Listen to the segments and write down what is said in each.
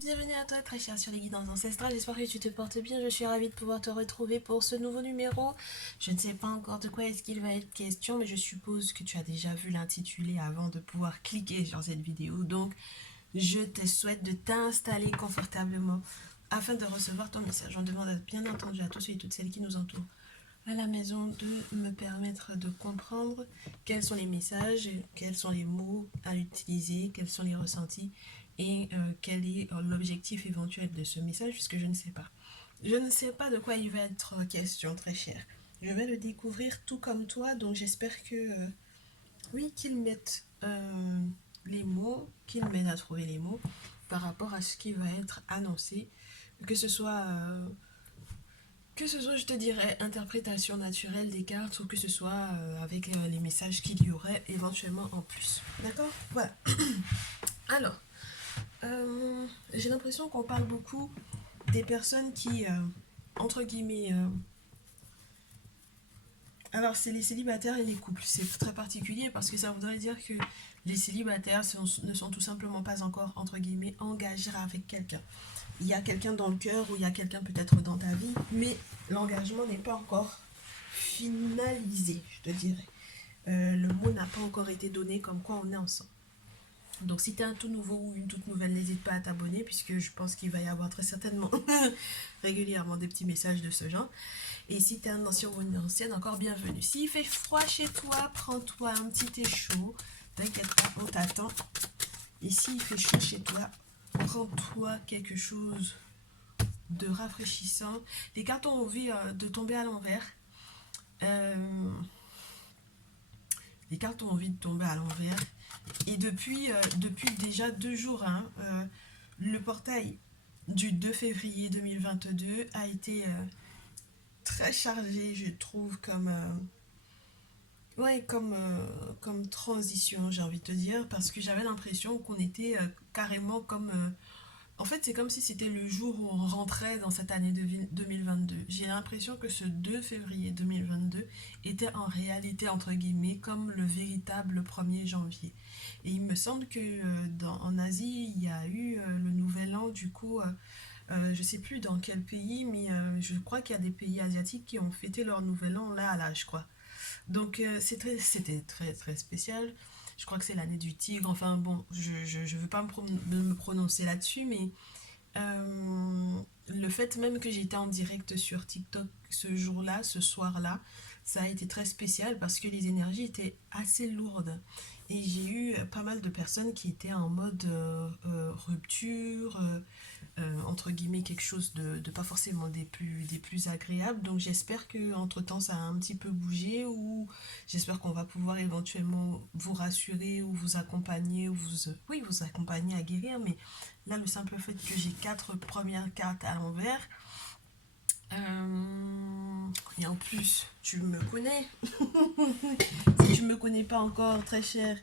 Bienvenue à toi très cher sur les guidances ancestrales, j'espère que tu te portes bien, je suis ravie de pouvoir te retrouver pour ce nouveau numéro. Je ne sais pas encore de quoi est-ce qu'il va être question, mais je suppose que tu as déjà vu l'intitulé avant de pouvoir cliquer sur cette vidéo, donc je te souhaite de t'installer confortablement afin de recevoir ton message. On demande bien entendu à tous ceux et toutes celles qui nous entourent à la maison de me permettre de comprendre quels sont les messages, quels sont les mots à utiliser, quels sont les ressentis et quel est l'objectif éventuel de ce message puisque je ne sais pas. Je ne sais pas de quoi il va être question, très cher. Je vais le découvrir tout comme toi, donc j'espère que oui, qu'il mette les mots, qu'il m'aide à trouver les mots par rapport à ce qui va être annoncé, que ce soit je te dirais, interprétation naturelle des cartes ou que ce soit avec les messages qu'il y aurait éventuellement en plus. D'accord. Voilà. Alors, j'ai l'impression qu'on parle beaucoup des personnes qui, entre guillemets, alors c'est les célibataires et les couples. C'est très particulier parce que ça voudrait dire que les célibataires ne sont tout simplement pas encore, entre guillemets, engagés avec quelqu'un. Il y a quelqu'un dans le cœur ou il y a quelqu'un peut-être dans ta vie, mais l'engagement n'est pas encore finalisé, je te dirais. Le mot n'a pas encore été donné comme quoi on est ensemble. Donc si tu es un tout nouveau ou une toute nouvelle, n'hésite pas à t'abonner puisque je pense qu'il va y avoir très certainement régulièrement des petits messages de ce genre. Et si tu es un ancien ou une ancienne, encore bienvenue. S'il fait froid chez toi, prends-toi un petit thé chaud. T'inquiète pas, on t'attend. Et s'il fait chaud chez toi, prends-toi quelque chose de rafraîchissant. Les cartes ont envie de tomber à l'envers. Euh, les cartes ont envie de tomber à l'envers. Et depuis déjà 2 jours, hein, le portail du 2 février 2022 a été très chargé, je trouve, ouais, comme transition, j'ai envie de te dire, parce que j'avais l'impression qu'on était carrément comme en fait, c'est comme si c'était le jour où on rentrait dans cette année de 2022. J'ai l'impression que ce 2 février 2022 était en réalité, entre guillemets, comme le véritable 1er janvier. Et il me semble que en Asie, il y a eu le nouvel an, du coup, je ne sais plus dans quel pays, mais je crois qu'il y a des pays asiatiques qui ont fêté leur nouvel an là, je crois. Donc c'était très très spécial. Je crois que c'est l'année du tigre. Enfin bon, je veux pas me prononcer là-dessus, mais le fait même que j'étais en direct sur TikTok ce jour-là, ce soir-là, ça a été très spécial parce que les énergies étaient assez lourdes. Et j'ai eu pas mal de personnes qui étaient en mode rupture, entre guillemets quelque chose de pas forcément des plus agréables. Donc j'espère que entre temps ça a un petit peu bougé ou j'espère qu'on va pouvoir éventuellement vous rassurer ou vous accompagner ou oui, vous accompagner à guérir. Mais là, le simple fait que j'ai 4 premières cartes à l'envers, et en plus, tu me connais. Si tu me connais pas encore, très cher,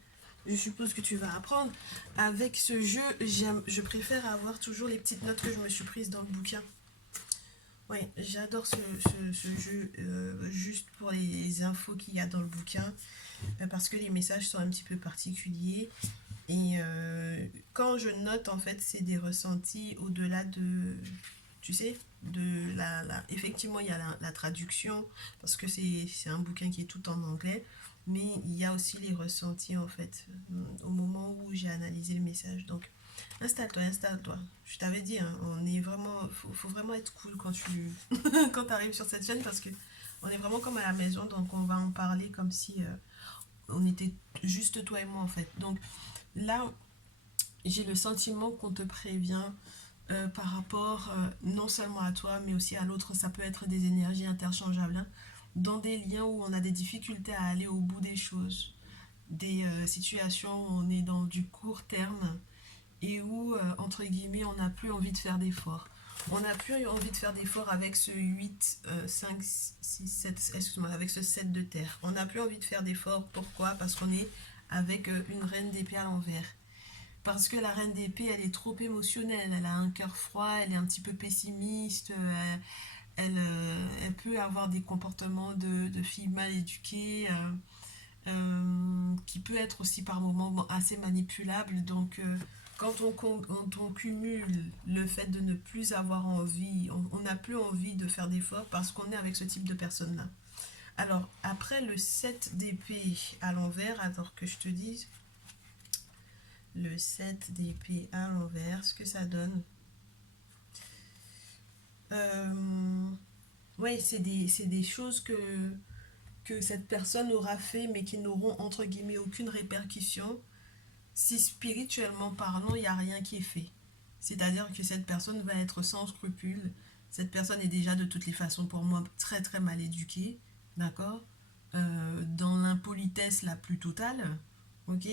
je suppose que tu vas apprendre. Avec ce jeu, je préfère avoir toujours les petites notes que je me suis prises dans le bouquin. Oui, j'adore ce jeu juste pour les infos qu'il y a dans le bouquin, parce que les messages sont un petit peu particuliers. Et quand je note, en fait, c'est des ressentis au-delà de, tu sais, effectivement, il y a la traduction, parce que c'est un bouquin qui est tout en anglais, mais il y a aussi les ressentis, en fait, au moment où j'ai analysé le message. Donc, installe-toi, installe-toi. Je t'avais dit, hein, faut vraiment être cool quand tu quand arrives sur cette chaîne, parce que on est vraiment comme à la maison, donc on va en parler comme si on était juste toi et moi, en fait. Donc, là, j'ai le sentiment qu'on te prévient par rapport non seulement à toi, mais aussi à l'autre. Ça peut être des énergies interchangeables, hein, dans des liens où on a des difficultés à aller au bout des choses, des situations où on est dans du court terme et où, entre guillemets, on n'a plus envie de faire d'efforts. On n'a plus envie de faire d'efforts avec ce 8 5 6 7 excuse-moi, avec ce 7 de terre. On n'a plus envie de faire d'efforts. Pourquoi? Parce qu'on est avec une reine d'épée à l'envers. Parce que la reine d'épée, elle est trop émotionnelle, elle a un cœur froid, elle est un petit peu pessimiste, elle peut avoir des comportements de fille mal éduquée, qui peut être aussi par moments assez manipulable. Donc Quand on cumule le fait de ne plus avoir envie, on n'a plus envie de faire d'efforts parce qu'on est avec ce type de personne-là. Alors, après le 7 d'épée à l'envers, alors que je te dise, le 7 d'épée à l'envers, ce que ça donne. Ouais, c'est des choses que cette personne aura fait, mais qui n'auront, entre guillemets, aucune répercussion si spirituellement parlant, il n'y a rien qui est fait. C'est-à-dire que cette personne va être sans scrupule. Cette personne est déjà de toutes les façons pour moi très très mal éduquée, d'accord. Dans l'impolitesse la plus totale, ok.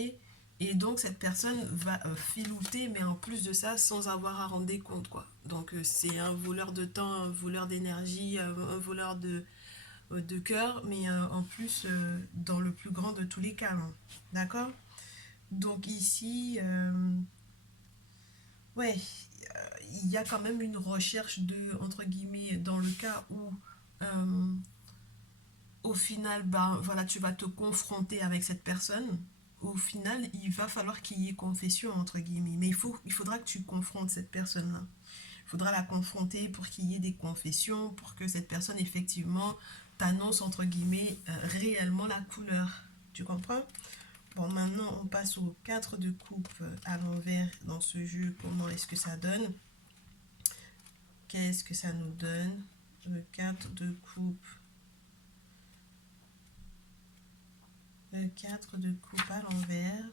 Et donc cette personne va filouter, mais en plus de ça, sans avoir à rendre des comptes, quoi. Donc c'est un voleur de temps, un voleur d'énergie, un voleur de cœur, mais en plus dans le plus grand de tous les cas, hein. D'accord. Donc ici, ouais, il y a quand même une recherche de, entre guillemets, dans le cas où, euh, au final, ben, voilà, tu vas te confronter avec cette personne. Au final, il va falloir qu'il y ait confession, entre guillemets. Mais il faudra que tu confrontes cette personne-là. Il faudra la confronter pour qu'il y ait des confessions, pour que cette personne, effectivement, t'annonce, entre guillemets, réellement la couleur. Tu comprends? Bon, maintenant, on passe au 4 de coupe à l'envers dans ce jeu. Comment est-ce que ça donne? Qu'est-ce que ça nous donne? Le 4 de coupe. Le 4 de coupe à l'envers.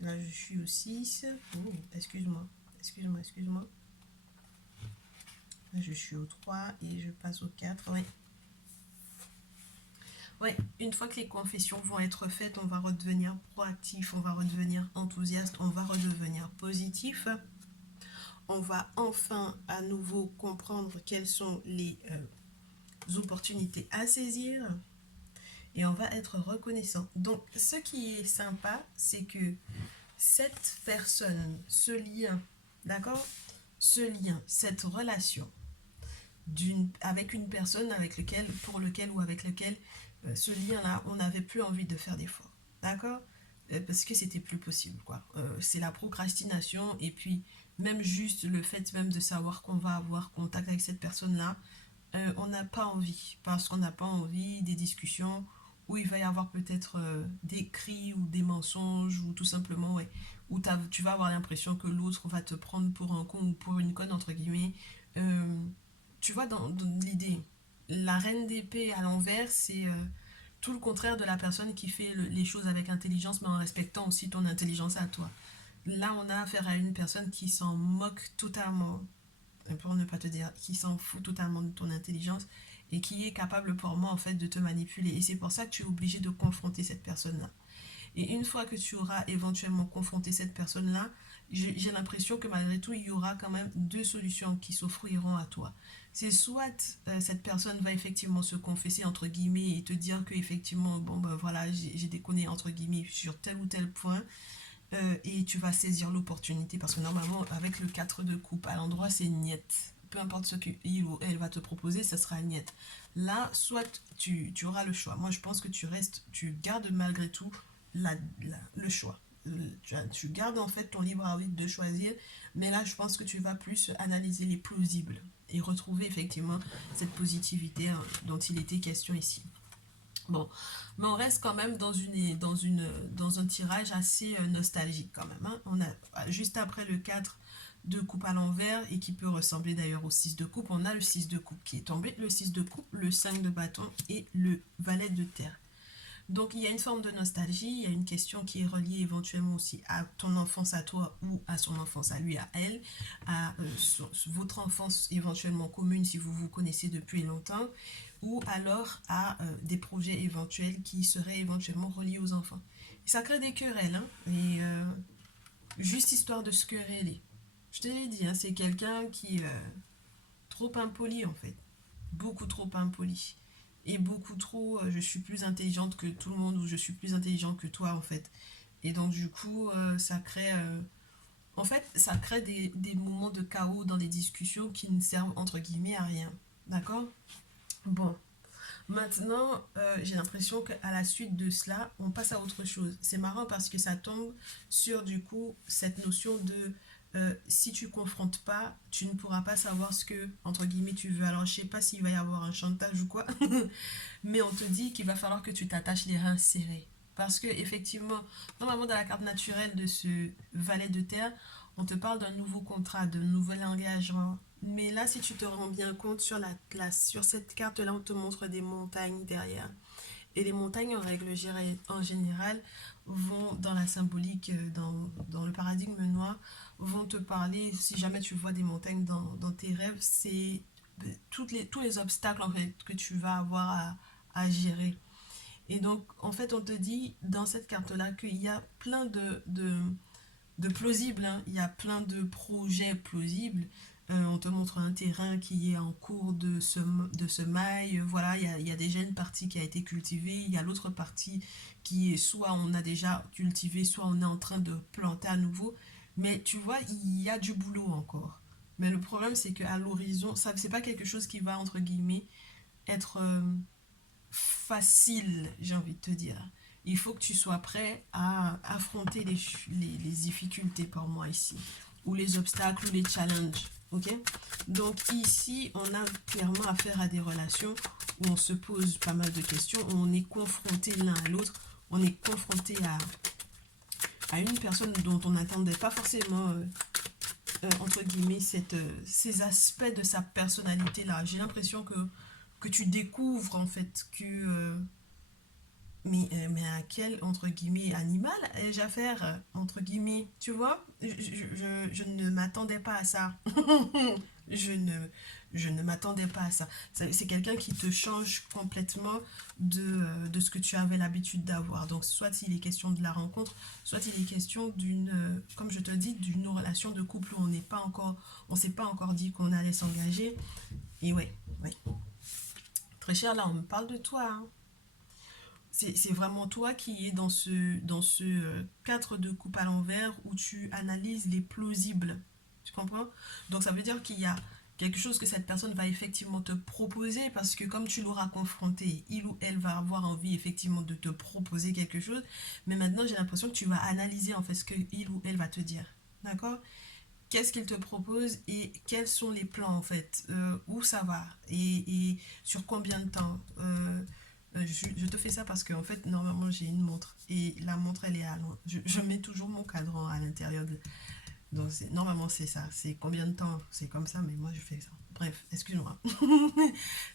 Là, je suis au 6. Oh, excuse-moi. Excuse-moi, excuse-moi. Là, je suis au 3 et je passe au 4. Ouais. Ouais, une fois que les confessions vont être faites, on va redevenir proactif, on va redevenir enthousiaste, on va redevenir positif. On va enfin à nouveau comprendre quelles sont les opportunités à saisir et on va être reconnaissant. Donc, ce qui est sympa, c'est que cette personne, ce lien, d'accord, ce lien, cette relation avec une personne avec lequel, pour lequel ou avec lequel ce lien-là, on n'avait plus envie de faire d'efforts, d'accord. Parce que c'était plus possible, quoi. C'est la procrastination et puis même juste le fait même de savoir qu'on va avoir contact avec cette personne-là, on n'a pas envie, parce qu'on n'a pas envie des discussions où il va y avoir peut-être des cris ou des mensonges ou tout simplement, ouais, où tu vas avoir l'impression que l'autre va te prendre pour un con ou pour une conne, entre guillemets. Euh, Tu vois, dans l'idée, la reine d'épée à l'envers, c'est tout le contraire de la personne qui fait les choses avec intelligence, mais en respectant aussi ton intelligence à toi. Là, on a affaire à une personne qui s'en moque totalement, pour ne pas te dire, qui s'en fout totalement de ton intelligence et qui est capable pour moi, en fait, de te manipuler. Et c'est pour ça que tu es obligé de confronter cette personne-là. Et une fois que tu auras éventuellement confronté cette personne-là, j'ai l'impression que malgré tout, il y aura quand même deux solutions qui s'offriront à toi. C'est soit cette personne va effectivement se confesser entre guillemets et te dire que effectivement, bon ben voilà, j'ai déconné entre guillemets sur tel ou tel point, et tu vas saisir l'opportunité parce que normalement avec le 4 de coupe à l'endroit c'est niette. Peu importe ce qu'il ou elle va te proposer, ça sera niette. Là, soit tu auras le choix. Moi, je pense que tu gardes malgré tout le choix. Tu gardes en fait ton libre arbitre de choisir, mais là, je pense que tu vas plus analyser les plausibles et retrouver effectivement cette positivité dont il était question ici. Bon, mais on reste quand même dans un tirage assez nostalgique quand même, hein. On a juste après le 4 de coupe à l'envers et qui peut ressembler d'ailleurs au 6 de coupe, on a le 6 de coupe qui est tombé, le 6 de coupe, le 5 de bâton et le valet de terre. Donc il y a une forme de nostalgie, il y a une question qui est reliée éventuellement aussi à ton enfance à toi ou à son enfance à lui, à elle, à votre enfance éventuellement commune si vous vous connaissez depuis longtemps, ou alors à des projets éventuels qui seraient éventuellement reliés aux enfants. Et ça crée des querelles, hein, et juste histoire de se quereller. Je te l'ai dit, hein, c'est quelqu'un qui est trop impoli en fait, beaucoup trop impoli et beaucoup trop je suis plus intelligente que tout le monde ou je suis plus intelligent que toi en fait. Et donc du coup ça crée en fait ça crée des moments de chaos dans les discussions qui ne servent entre guillemets à rien. D'accord. Bon, Maintenant, j'ai l'impression qu'à la suite de cela, on passe à autre chose. C'est marrant parce que ça tombe sur du coup cette notion de si tu confrontes pas, tu ne pourras pas savoir ce que, entre guillemets, tu veux. Alors, je sais pas s'il va y avoir un chantage ou quoi, mais on te dit qu'il va falloir que tu t'attaches les reins serrés. Parce que, effectivement, normalement, dans la carte naturelle de ce valet de terre, on te parle d'un nouveau contrat, d'un nouvel engagement. Mais là, si tu te rends bien compte sur sur cette carte-là, on te montre des montagnes derrière. Et les montagnes, en général, vont dans la symbolique, dans le paradigme noir, vont te parler, si jamais tu vois des montagnes dans tes rêves, c'est tous les obstacles en fait, que tu vas avoir à gérer. Et donc, en fait, on te dit dans cette carte-là qu'il y a plein de plausibles, hein. Il y a plein de projets plausibles. On te montre un terrain qui est en cours de semaille. Voilà, il y a déjà une partie qui a été cultivée. Il y a l'autre partie qui est soit on a déjà cultivé, soit on est en train de planter à nouveau. Mais tu vois, il y a du boulot encore. Mais le problème, c'est qu'à l'horizon, ça, c'est pas quelque chose qui va, entre guillemets, être facile, j'ai envie de te dire. Il faut que tu sois prêt à affronter les difficultés pour moi ici, ou les obstacles, ou les challenges. Ok. Donc ici, on a clairement affaire à des relations où on se pose pas mal de questions, où on est confronté l'un à l'autre, on est confronté à une personne dont on n'attendait pas forcément, entre guillemets, ces aspects de sa personnalité là. J'ai l'impression que tu découvres en fait que mais à quel, entre guillemets, animal ai-je affaire, entre guillemets, tu vois? Je ne m'attendais pas à ça. je ne, je ne m'attendais pas à ça. C'est quelqu'un qui te change complètement de ce que tu avais l'habitude d'avoir. Donc, soit il est question de la rencontre, soit il est question d'une, comme je te dis, d'une relation de couple où on s'est pas encore dit qu'on allait s'engager. Et ouais, ouais. Très cher, là, on me parle de toi, hein. C'est vraiment toi qui es dans ce cadre de coupe à l'envers où tu analyses les plausibles. Tu comprends? Donc ça veut dire qu'il y a quelque chose que cette personne va effectivement te proposer parce que comme tu l'auras confronté, il ou elle va avoir envie effectivement de te proposer quelque chose. Mais maintenant, j'ai l'impression que tu vas analyser en fait ce que il ou elle va te dire. D'accord? Qu'est-ce qu'il te propose et quels sont les plans en fait, où ça va et sur combien de temps. Je te fais ça parce qu'en fait, normalement, j'ai une montre et la montre, elle est à loin. Je mets toujours mon cadran à l'intérieur. Donc, normalement, c'est ça. C'est combien de temps? C'est comme ça, mais moi, je fais ça. Bref, excuse-moi.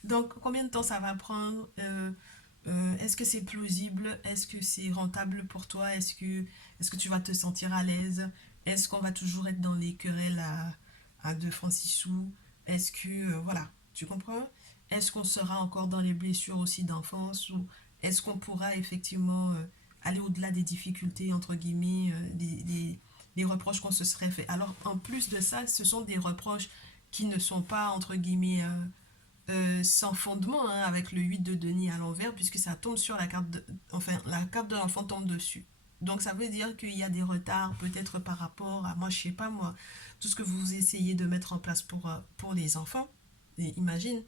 Donc, combien de temps ça va prendre? Est-ce que c'est plausible? Est-ce que c'est rentable pour toi? Est-ce que tu vas te sentir à l'aise? Est-ce qu'on va toujours être dans les querelles à 2 francs 6 sous? Est-ce que, voilà, tu comprends? Est-ce qu'on sera encore dans les blessures aussi d'enfance ou est-ce qu'on pourra effectivement aller au-delà des difficultés, entre guillemets, des reproches qu'on se serait fait? Alors, en plus de ça, ce sont des reproches qui ne sont pas, entre guillemets, sans fondement, hein, avec le 8 de denier à l'envers, puisque ça tombe sur la carte enfin, la carte de l'enfant tombe dessus. Donc ça veut dire qu'il y a des retards peut-être par rapport à, moi je sais pas moi, tout ce que vous essayez de mettre en place pour les enfants. Et imagine,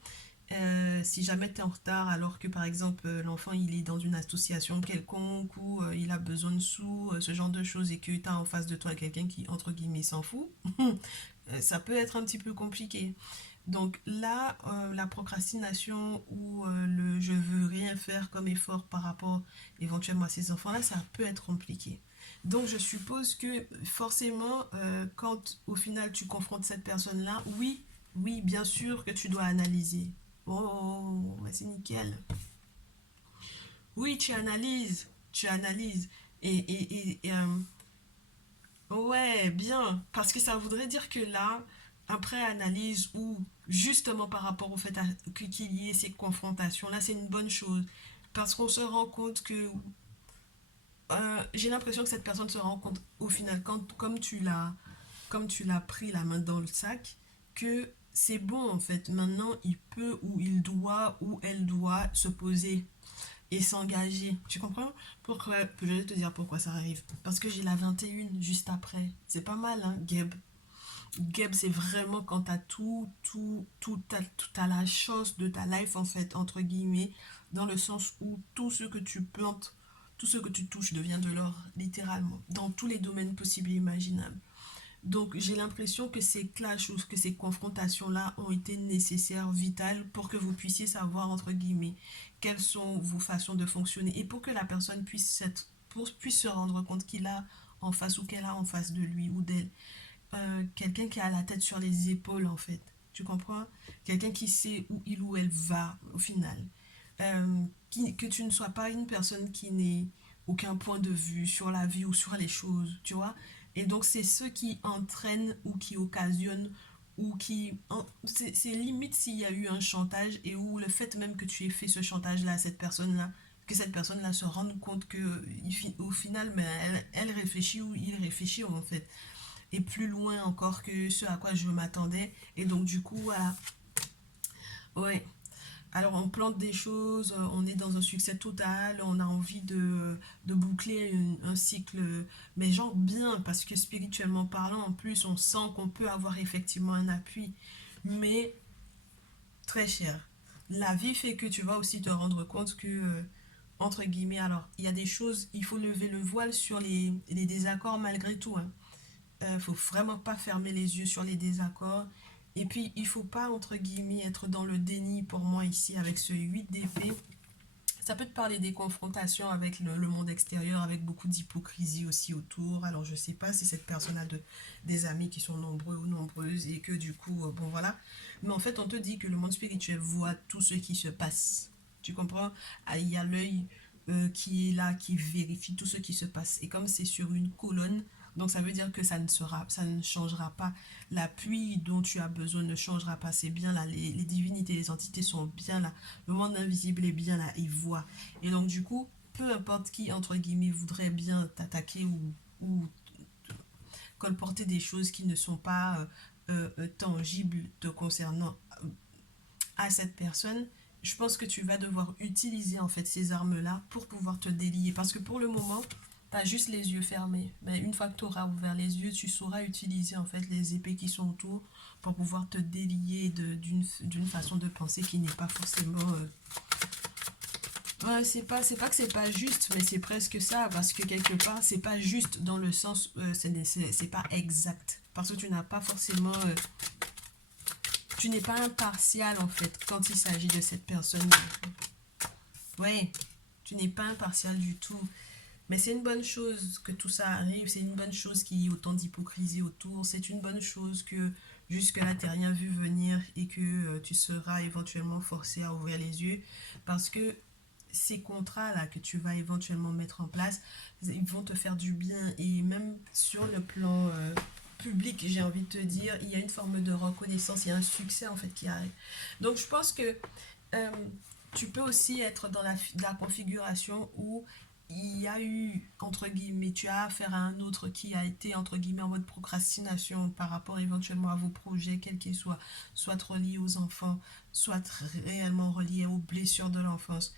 si jamais tu es en retard alors que par exemple l'enfant il est dans une association quelconque ou il a besoin de sous, ce genre de choses et que tu as en face de toi quelqu'un qui entre guillemets s'en fout, ça peut être un petit peu compliqué. Donc là, la procrastination ou le je veux rien faire comme effort par rapport éventuellement à ces enfants-là, ça peut être compliqué. Donc je suppose que forcément, quand au final tu confrontes cette personne-là, oui, oui, bien sûr que tu dois analyser. Oh, ouais, c'est nickel. Oui, tu analyses. Ouais, bien. Parce que ça voudrait dire que là, après analyse ou justement par rapport au fait qu'il y ait ces confrontations, là, c'est une bonne chose. Parce qu'on se rend compte que j'ai l'impression que cette personne se rend compte au final, comme tu l'as pris la main dans le sac, que c'est bon en fait. Maintenant, il peut ou il doit ou elle doit se poser et s'engager. Tu comprends? Pourquoi? Je vais te dire pourquoi ça arrive. Parce que j'ai la 21 juste après. C'est pas mal, hein, Geb? Gab, c'est vraiment quand t'as t'as la chance de ta life, en fait, entre guillemets, dans le sens où tout ce que tu plantes, tout ce que tu touches devient de l'or, littéralement, dans tous les domaines possibles et imaginables. Donc, j'ai l'impression que ces clashs ou que ces confrontations-là ont été nécessaires, vitales, pour que vous puissiez savoir, entre guillemets, quelles sont vos façons de fonctionner et pour que la personne puisse se rendre compte qu'il a en face ou qu'elle a en face de lui ou d'elle quelqu'un qui a la tête sur les épaules, en fait. Tu comprends? Quelqu'un qui sait où il ou elle va, au final. Que tu ne sois pas une personne qui n'ait aucun point de vue sur la vie ou sur les choses, tu vois? Et donc, c'est ceux qui entraînent ou qui occasionnent ou qui... C'est limite s'il y a eu un chantage et où le fait même que tu aies fait ce chantage-là à cette personne-là, que cette personne-là se rende compte que au final, mais elle réfléchit ou il réfléchit en fait et plus loin encore que ce à quoi je m'attendais. Et donc, du coup, voilà. Ouais. Alors, on plante des choses, on est dans un succès total, on a envie de boucler un cycle, mais genre bien, parce que spirituellement parlant, en plus, on sent qu'on peut avoir effectivement un appui. Mais, très cher. La vie fait que tu vas aussi te rendre compte que, entre guillemets, alors, il y a des choses, il faut lever le voile sur les désaccords malgré tout, hein. Faut vraiment pas fermer les yeux sur les désaccords. Et puis, il faut pas, entre guillemets, être dans le déni pour moi ici avec ce 8 d'épée. Ça peut te parler des confrontations avec le monde extérieur, avec beaucoup d'hypocrisie aussi autour. Alors, je sais pas si cette personne a des amis qui sont nombreux ou nombreuses et que du coup, bon voilà. Mais en fait, on te dit que le monde spirituel voit tout ce qui se passe. Tu comprends? Ah, il y a l'œil qui est là, qui vérifie tout ce qui se passe. Et comme c'est sur une colonne, donc ça veut dire que ça ne changera pas. L'appui dont tu as besoin ne changera pas. C'est bien là. Les divinités, les entités sont bien là. Le monde invisible est bien là. Il voit. Et donc du coup, peu importe qui, entre guillemets, voudrait bien t'attaquer ou colporter des choses qui ne sont pas tangibles te concernant à cette personne, je pense que tu vas devoir utiliser en fait ces armes-là pour pouvoir te délier. Parce que pour le moment, tu as juste les yeux fermés. Mais une fois que tu auras ouvert les yeux, tu sauras utiliser en fait les épées qui sont autour pour pouvoir te délier d'une façon de penser qui n'est pas forcément... Ouais, c'est pas que c'est pas juste, mais c'est presque ça. Parce que quelque part, c'est pas juste dans le sens... c'est pas exact. Parce que tu n'as pas forcément... tu n'es pas impartial en fait quand il s'agit de cette personne. Ouais, tu n'es pas impartial du tout. Mais c'est une bonne chose que tout ça arrive, c'est une bonne chose qu'il y ait autant d'hypocrisie autour, c'est une bonne chose que jusque-là tu n'as rien vu venir et que tu seras éventuellement forcé à ouvrir les yeux parce que ces contrats-là que tu vas éventuellement mettre en place, ils vont te faire du bien et même sur le plan public, j'ai envie de te dire, il y a une forme de reconnaissance, il y a un succès en fait qui arrive. Donc je pense que euh, tu peux aussi être dans la configuration où il y a eu, entre guillemets, tu as affaire à un autre qui a été, entre guillemets, en mode procrastination par rapport éventuellement à vos projets, quels qu'ils soient, soit reliés aux enfants, soit réellement reliés aux blessures de l'enfance,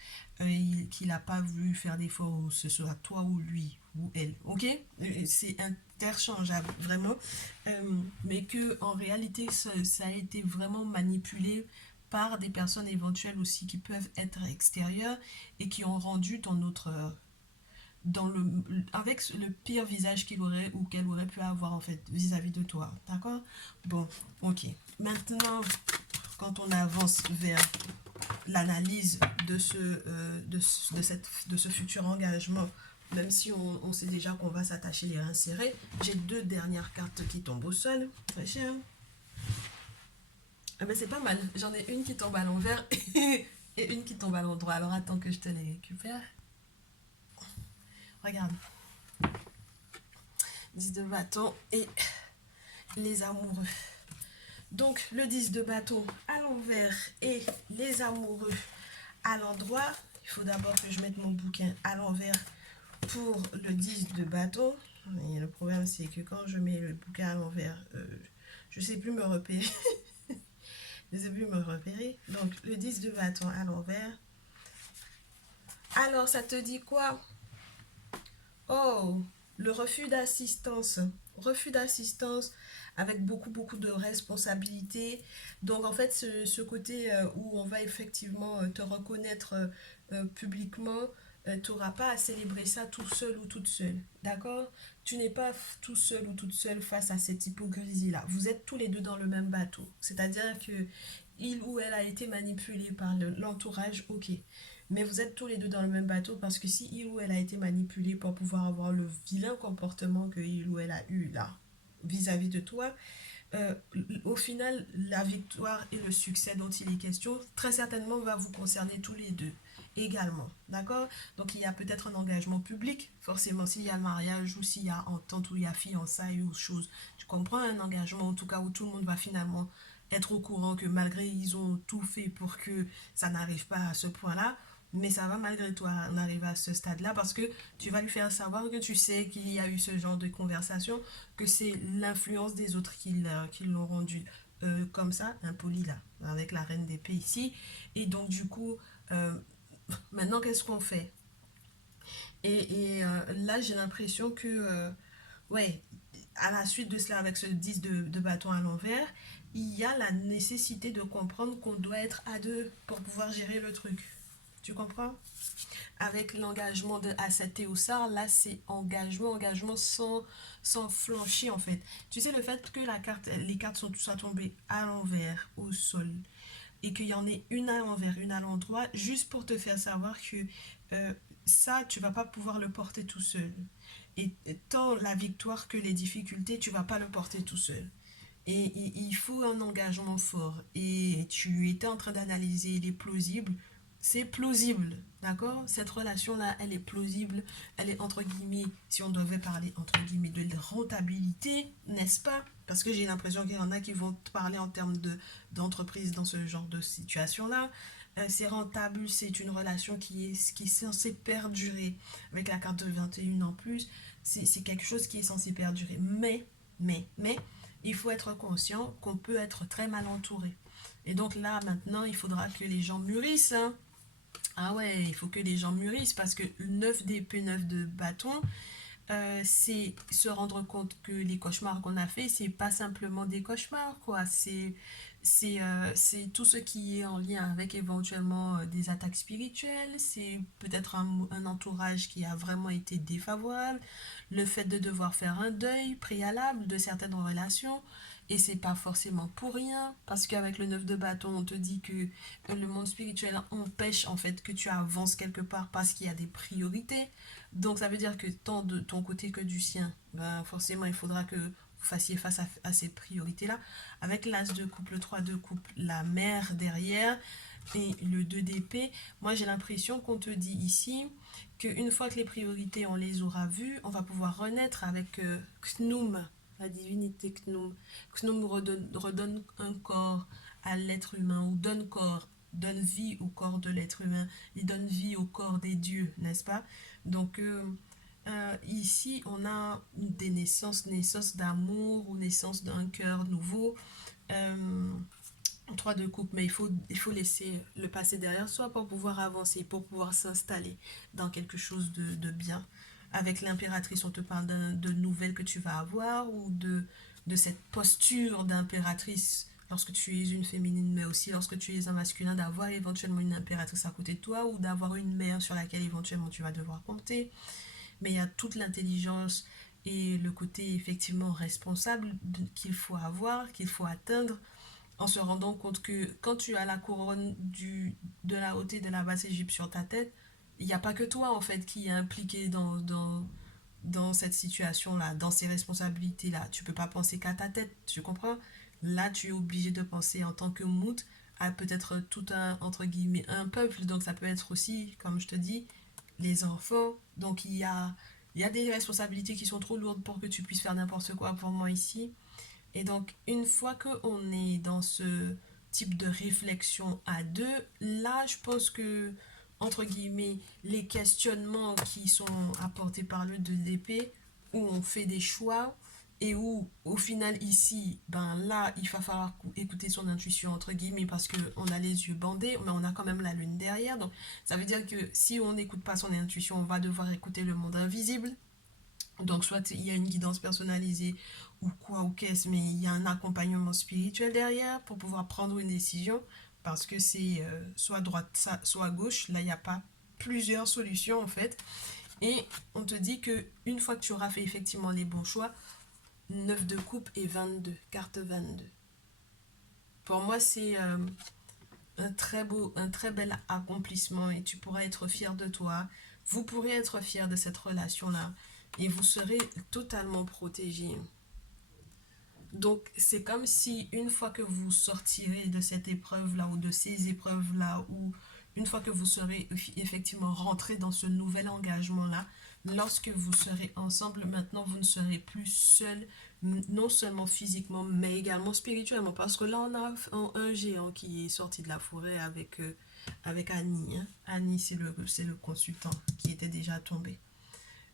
qu'il n'a pas voulu faire d'efforts, ou ce soit toi ou lui ou elle, ok? C'est interchangeable, vraiment. Mais que en réalité, ça a été vraiment manipulé par des personnes éventuelles aussi qui peuvent être extérieures et qui ont rendu ton autre dans le avec le pire visage qu'il aurait ou qu'elle aurait pu avoir en fait vis-à-vis de toi, d'accord? Bon, ok. Maintenant, quand on avance vers l'analyse de ce futur engagement, même si on sait déjà qu'on va s'attacher les reins serrés, j'ai deux dernières cartes qui tombent au sol, très cher. Ah ben c'est pas mal. J'en ai une qui tombe à l'envers et une qui tombe à l'endroit. Alors attends que je te les récupère. Regarde. 10 de bâton et les amoureux. Donc le 10 de bâton à l'envers et les amoureux à l'endroit. Il faut d'abord que je mette mon bouquin à l'envers pour le 10 de bâton. Et le problème c'est que quand je mets le bouquin à l'envers, je sais plus me repérer. Je sais plus me repérer. Donc le 10 de bâton à l'envers. Alors ça te dit quoi? Oh, le refus d'assistance. refus d'assistance avec beaucoup de responsabilités. Donc en fait, ce côté où on va effectivement te reconnaître publiquement, tu n'auras pas à célébrer ça tout seul ou toute seule. D'accord? Tu n'es pas tout seul ou toute seule face à cette hypocrisie-là. Vous êtes tous les deux dans le même bateau. C'est-à-dire que il ou elle a été manipulé par l'entourage, ok. Mais vous êtes tous les deux dans le même bateau parce que si il ou elle a été manipulé pour pouvoir avoir le vilain comportement que il ou elle a eu là vis-à-vis de toi, euh, au final, la victoire et le succès dont il est question, très certainement va vous concerner tous les deux également. D'accord? Donc il y a peut-être un engagement public, forcément s'il y a le mariage ou s'il y a entente ou il y a fiançailles ou chose. Tu comprends un engagement en tout cas où tout le monde va finalement être au courant que malgré ils ont tout fait pour que ça n'arrive pas à ce point-là, mais ça va malgré toi en arriver à ce stade-là parce que tu vas lui faire savoir que tu sais qu'il y a eu ce genre de conversation, que c'est l'influence des autres qui l'ont rendu comme ça, impoli là, avec la reine d'épée ici. Et donc du coup, euh, maintenant qu'est-ce qu'on fait? Là j'ai l'impression que, ouais, à la suite de cela, avec ce 10 de bâton à l'envers, il y a la nécessité de comprendre qu'on doit être à deux pour pouvoir gérer le truc. Tu comprends? Avec l'engagement de Assa Théossard, là c'est engagement sans flancher en fait. Tu sais, le fait que les cartes soient tombées à l'envers, au sol, et qu'il y en ait une à l'envers, une à l'endroit, juste pour te faire savoir que euh, ça, tu vas pas pouvoir le porter tout seul. Et tant la victoire que les difficultés, tu vas pas le porter tout seul. Et il faut un engagement fort. Et tu étais en train d'analyser, il est plausible. C'est plausible, d'accord? Cette relation-là, elle est plausible. Elle est entre guillemets, si on devait parler entre guillemets de rentabilité, n'est-ce pas? Parce que j'ai l'impression qu'il y en a qui vont parler en termes d'entreprise dans ce genre de situation-là. C'est rentable, c'est une relation qui est censée perdurer. Avec la carte de 21 en plus, c'est quelque chose qui est censé perdurer. Mais, il faut être conscient qu'on peut être très mal entouré. Et donc là, maintenant, il faudra que les gens mûrissent. Hein. Ah ouais, il faut que les gens mûrissent parce que 9 d'épée, 9 de bâton, c'est se rendre compte que les cauchemars qu'on a fait, c'est pas simplement des cauchemars, quoi. C'est tout ce qui est en lien avec éventuellement des attaques spirituelles, c'est peut-être un entourage qui a vraiment été défavorable, le fait de devoir faire un deuil préalable de certaines relations, et c'est pas forcément pour rien, parce qu'avec le 9 de bâton, on te dit que le monde spirituel empêche en fait que tu avances quelque part parce qu'il y a des priorités. Donc ça veut dire que tant de ton côté que du sien, ben forcément il faudra que vous fassiez face à ces priorités-là. Avec l'as de coupe, le 3 de coupe, la mère derrière et le 2 d'épée, moi j'ai l'impression qu'on te dit ici qu'une fois que les priorités on les aura vues, on va pouvoir renaître avec Knum, la divinité Knum. Knum redonne un corps à l'être humain ou donne vie au corps de l'être humain, il donne vie au corps des dieux, n'est-ce pas? Donc ici, on a des naissance d'amour ou naissance d'un cœur nouveau. Euh, 3 de coupe, mais il faut laisser le passé derrière soi pour pouvoir avancer, pour pouvoir s'installer dans quelque chose de bien. Avec l'impératrice, on te parle de nouvelles que tu vas avoir ou de cette posture d'impératrice lorsque tu es une féminine, mais aussi lorsque tu es un masculin, d'avoir éventuellement une impératrice à côté de toi ou d'avoir une mère sur laquelle éventuellement tu vas devoir compter. Mais il y a toute l'intelligence et le côté effectivement responsable qu'il faut avoir, qu'il faut atteindre en se rendant compte que quand tu as la couronne de la haute et de la basse Égypte sur ta tête, il n'y a pas que toi en fait qui est impliqué dans cette situation-là, dans ces responsabilités-là. Tu peux pas penser qu'à ta tête, tu comprends? Là, tu es obligé de penser en tant que mout à peut-être tout un, entre guillemets, un peuple. Donc ça peut être aussi, comme je te dis, les enfants. Donc il y a des responsabilités qui sont trop lourdes pour que tu puisses faire n'importe quoi pour moi ici. Et donc, une fois qu'on est dans ce type de réflexion à deux, là, je pense que, entre guillemets, les questionnements qui sont apportés par le 2 d'épée, où on fait des choix, et où, au final, ici, ben là, il va falloir écouter son intuition, entre guillemets, parce qu'on a les yeux bandés, mais on a quand même la lune derrière. Donc, ça veut dire que si on n'écoute pas son intuition, on va devoir écouter le monde invisible Donc, soit il y a une guidance personnalisée ou quoi, ou qu'est-ce, mais il y a un accompagnement spirituel derrière pour pouvoir prendre une décision parce que c'est soit à droite, soit à gauche. Là, il n'y a pas plusieurs solutions en fait. Et on te dit que une fois que tu auras fait effectivement les bons choix, 9 de coupe et 22, carte 22. Pour moi, c'est un très bel accomplissement et tu pourras être fier de toi. Vous pourrez être fier de cette relation-là et vous serez totalement protégé. Donc, c'est comme si une fois que vous sortirez de cette épreuve-là ou de ces épreuves-là, ou une fois que vous serez effectivement rentré dans ce nouvel engagement-là, lorsque vous serez ensemble, maintenant, vous ne serez plus seul, non seulement physiquement, mais également spirituellement. Parce que là, on a un géant qui est sorti de la forêt avec Annie. Hein. Annie, c'est le consultant qui était déjà tombé.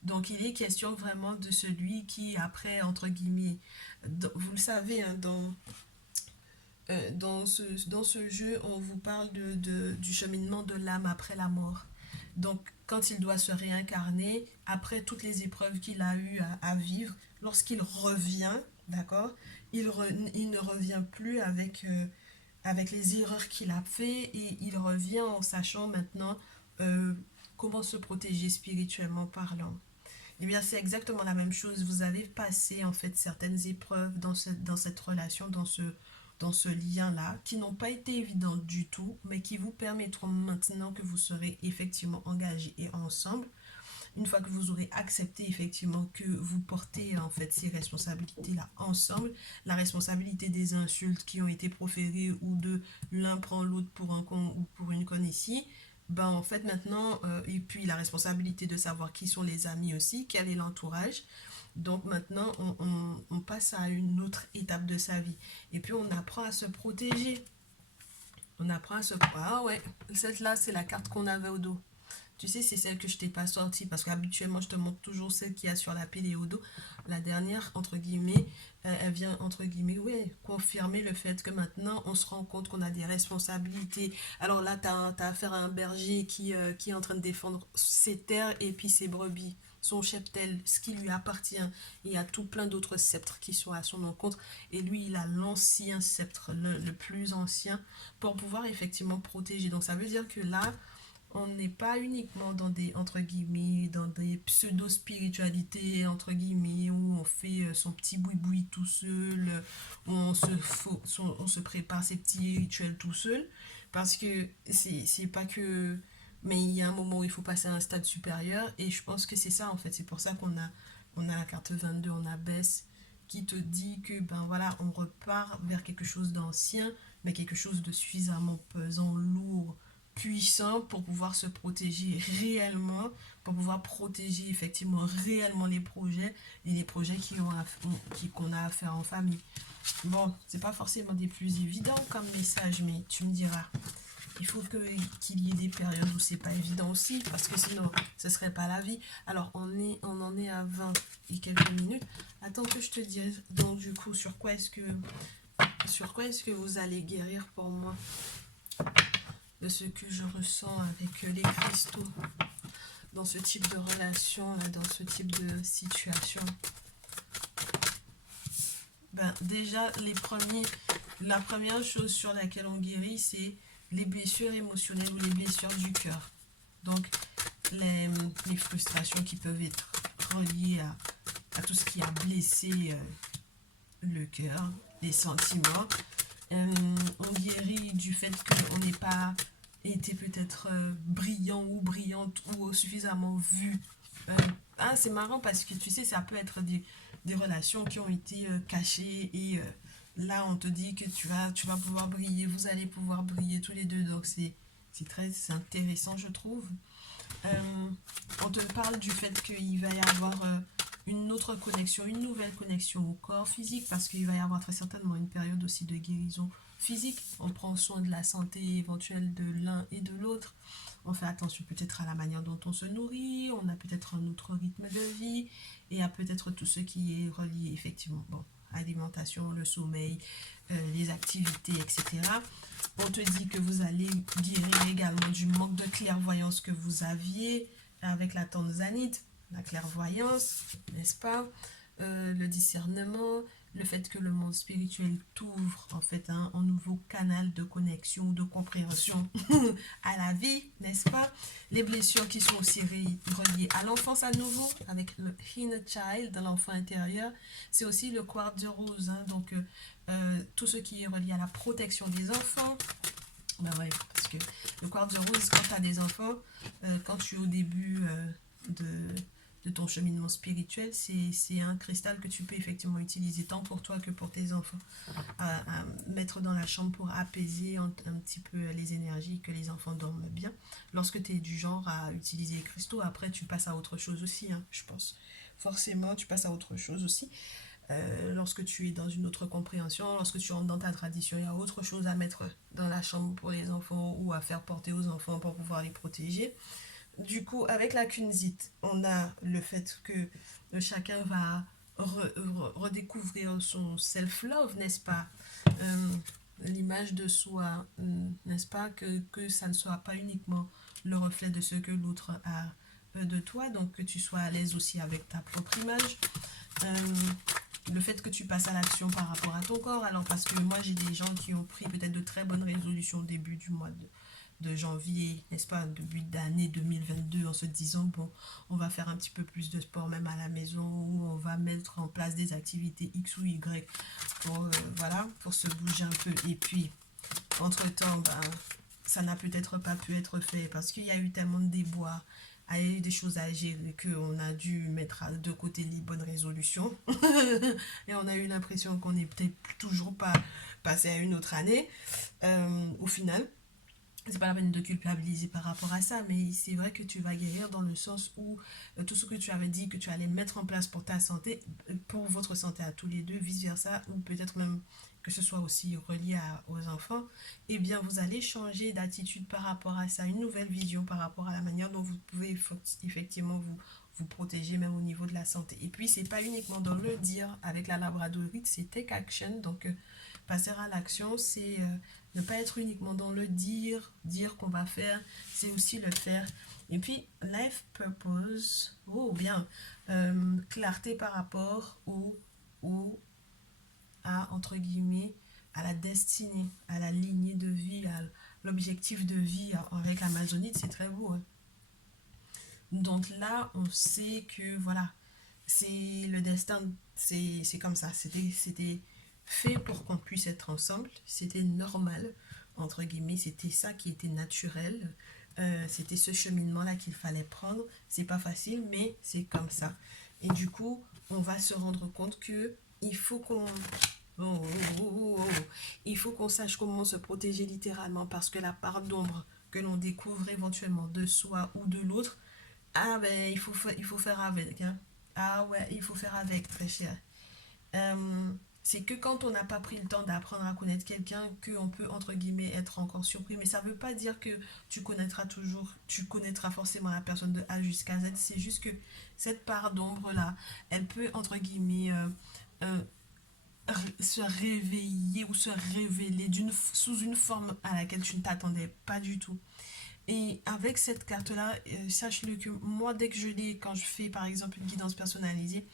Donc, il est question vraiment de celui qui, après, entre guillemets, vous le savez, hein, dans ce jeu, on vous parle du cheminement de l'âme après la mort. Donc, quand il doit se réincarner, après toutes les épreuves qu'il a eues à vivre, lorsqu'il revient, d'accord, il ne revient plus avec les erreurs qu'il a fait et il revient en sachant maintenant euh, comment se protéger spirituellement parlant. Eh bien, c'est exactement la même chose. Vous avez passé en fait certaines épreuves dans cette relation, dans ce lien-là, qui n'ont pas été évidentes du tout, mais qui vous permettront maintenant que vous serez effectivement engagés et ensemble, une fois que vous aurez accepté effectivement que vous portez en fait ces responsabilités-là ensemble, la responsabilité des insultes qui ont été proférées ou de l'un prend l'autre pour un con ou pour une conne ici, ben en fait maintenant, et puis la responsabilité de savoir qui sont les amis aussi, quel est l'entourage. Donc maintenant, on passe à une autre étape de sa vie. Et puis on apprend à se protéger. On apprend à se... Ah ouais, cette là, c'est la carte qu'on avait au dos. Tu sais, c'est celle que je t'ai pas sortie parce qu'habituellement, je te montre toujours celle qui a sur la pile et au dos. La dernière, entre guillemets, elle vient, entre guillemets, ouais, confirmer le fait que maintenant, on se rend compte qu'on a des responsabilités. Alors là, tu as affaire à un berger qui est en train de défendre ses terres et puis ses brebis, son cheptel, ce qui lui appartient. Et il y a tout plein d'autres sceptres qui sont à son encontre. Et lui, il a l'ancien sceptre, le plus ancien, pour pouvoir effectivement protéger. Donc ça veut dire que là, on n'est pas uniquement dans des, entre guillemets, dans des pseudo-spiritualités, entre guillemets, où on fait son petit boui-boui tout seul, où on se prépare ses petits rituels tout seul, parce que c'est pas que... Mais il y a un moment où il faut passer à un stade supérieur, et je pense que c'est ça, en fait, c'est pour ça on a la carte 22, on abaisse, qui te dit que, ben voilà, on repart vers quelque chose d'ancien, mais quelque chose de suffisamment pesant, lourd, puissant pour pouvoir se protéger réellement, pour pouvoir protéger effectivement réellement les projets et les projets qu'on a à faire en famille. Bon, c'est pas forcément des plus évidents comme message, mais tu me diras. Il faut qu'il y ait des périodes où c'est pas évident aussi, parce que sinon, ce serait pas la vie. Alors, on en est à 20 et quelques minutes. Attends que je te dise, donc du coup, sur quoi est-ce que vous allez guérir pour moi de ce que je ressens avec les cristaux dans ce type de relation, dans ce type de situation. Ben, déjà, la première chose sur laquelle on guérit, c'est les blessures émotionnelles ou les blessures du cœur. Donc, les frustrations qui peuvent être reliées à tout ce qui a blessé le cœur, les sentiments. On guérit du fait qu'on n'ait pas été peut-être brillant ou brillante ou suffisamment vu. C'est marrant parce que tu sais, ça peut être des relations qui ont été cachées et là on te dit que tu vas pouvoir briller, vous allez pouvoir briller tous les deux, donc c'est très intéressant je trouve. On te parle du fait qu'il va y avoir une autre connexion, une nouvelle connexion au corps physique parce qu'il va y avoir très certainement une période aussi de guérison physique. On prend soin de la santé éventuelle de l'un et de l'autre. On fait attention peut-être à la manière dont on se nourrit, on a peut-être un autre rythme de vie et à peut-être tout ce qui est relié effectivement. Bon, alimentation, le sommeil, les activités, etc. On te dit que vous allez guérir également du manque de clairvoyance que vous aviez avec la tanzanite. la clairvoyance, n'est-ce pas? Le discernement, le fait que le monde spirituel t'ouvre en fait un nouveau canal de connexion, de compréhension à la vie, n'est-ce pas? Les blessures qui sont aussi reliées à l'enfance à nouveau, avec le inner child, l'enfant intérieur, c'est aussi le quartz rose, hein, donc tout ce qui est relié à la protection des enfants. Ben ouais, parce que le quartz rose, quand tu as des enfants, quand tu es au début de, de ton cheminement spirituel, c'est un cristal que tu peux effectivement utiliser tant pour toi que pour tes enfants. À mettre dans la chambre pour apaiser un petit peu les énergies, que les enfants dorment bien. Lorsque tu es du genre à utiliser les cristaux, après tu passes à autre chose aussi, hein, je pense. Forcément, tu passes à autre chose aussi. Lorsque tu es dans une autre compréhension, lorsque tu rentres dans ta tradition, il y a autre chose à mettre dans la chambre pour les enfants ou à faire porter aux enfants pour pouvoir les protéger. Du coup, avec la kunzite, on a le fait que chacun va redécouvrir son self-love, n'est-ce pas? Euh, L'image de soi, n'est-ce pas? Que ça ne soit pas uniquement le reflet de ce que l'autre a de toi, donc que tu sois à l'aise aussi avec ta propre image. Euh, le fait que tu passes à l'action par rapport à ton corps, alors parce que moi j'ai des gens qui ont pris peut-être de très bonnes résolutions au début du mois de janvier, n'est-ce pas, début d'année 2022, en se disant, bon, on va faire un petit peu plus de sport même à la maison, ou on va mettre en place des activités X ou Y pour, voilà, pour se bouger un peu. Et puis, entre-temps, ben, ça n'a peut-être pas pu être fait parce qu'il y a eu tellement de déboires, il y a eu des choses à gérer qu'on a dû mettre de côté les bonnes résolutions. Et on a eu l'impression qu'on n'est peut-être toujours pas passé à une autre année, au final. C'est pas la peine de culpabiliser par rapport à ça, mais c'est vrai que tu vas guérir dans le sens où tout ce que tu avais dit que tu allais mettre en place pour ta santé, pour votre santé à tous les deux, vice-versa, ou peut-être même que ce soit aussi relié aux enfants, eh bien vous allez changer d'attitude par rapport à ça, une nouvelle vision par rapport à la manière dont vous pouvez effectivement vous protéger même au niveau de la santé. Et puis c'est pas uniquement dans le dire, avec la labradorite, c'est take action, donc passer à l'action, c'est ne pas être uniquement dans le dire qu'on va faire, c'est aussi le faire. Et puis, life purpose, oh bien, clarté par rapport entre guillemets, à la destinée, à la lignée de vie, à l'objectif de vie avec l'Amazonite, c'est très beau. Hein. Donc là, on sait que, voilà, c'est le destin, c'est comme ça, c'était fait pour qu'on puisse être ensemble, c'était normal, entre guillemets, c'était ça qui était naturel, c'était ce cheminement-là qu'il fallait prendre, c'est pas facile, mais c'est comme ça. Et du coup, on va se rendre compte que il faut qu'on... Oh, oh, oh, oh, oh. Il faut qu'on sache comment se protéger littéralement parce que la part d'ombre que l'on découvre éventuellement de soi ou de l'autre, ah ben il faut faire avec. Hein. Ah ouais, il faut faire avec, très cher. C'est que quand on n'a pas pris le temps d'apprendre à connaître quelqu'un qu'on peut entre guillemets être encore surpris. Mais ça ne veut pas dire que tu connaîtras forcément la personne de A jusqu'à Z. C'est juste que cette part d'ombre là, elle peut entre guillemets euh, se réveiller ou se révéler sous une forme à laquelle tu ne t'attendais pas du tout. Et avec cette carte-là, sache-le que moi, dès que je l'ai, quand je fais par exemple une guidance personnalisée,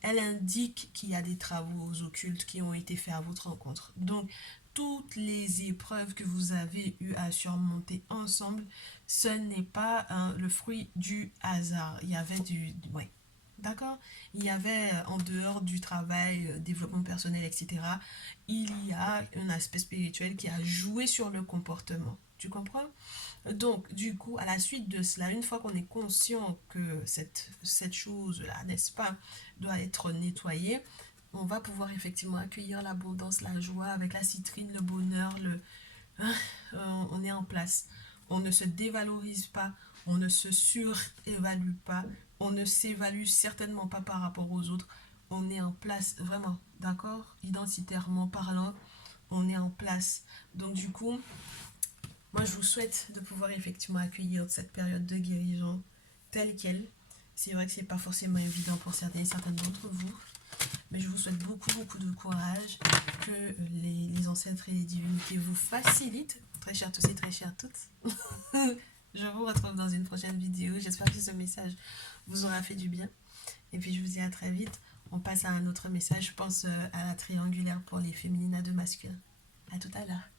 elle indique qu'il y a des travaux occultes qui ont été faits à votre rencontre. Donc, toutes les épreuves que vous avez eu à surmonter ensemble, ce n'est pas le fruit du hasard. Il y avait ouais. D'accord. Il y avait, en dehors du travail, développement personnel, etc., il y a un aspect spirituel qui a joué sur le comportement. Tu comprends? Donc, du coup, à la suite de cela, une fois qu'on est conscient que cette chose-là, n'est-ce pas, doit être nettoyée, on va pouvoir effectivement accueillir l'abondance, la joie avec la citrine, le bonheur, on est en place. On ne se dévalorise pas, on ne se surévalue pas, on ne s'évalue certainement pas par rapport aux autres. On est en place, vraiment, d'accord? Identitairement parlant, on est en place. Donc, du coup, moi, je vous souhaite de pouvoir effectivement accueillir cette période de guérison telle qu'elle. C'est vrai que c'est pas forcément évident pour certains et certaines d'entre vous, mais je vous souhaite beaucoup, beaucoup de courage, que les ancêtres et les divinités vous facilitent, très chers tous et très chères toutes, Je vous retrouve dans une prochaine vidéo. J'espère que ce message vous aura fait du bien. Et puis je vous dis à très vite. On passe à un autre message. Je pense à la triangulaire pour les féminines à deux masculins. À tout à l'heure.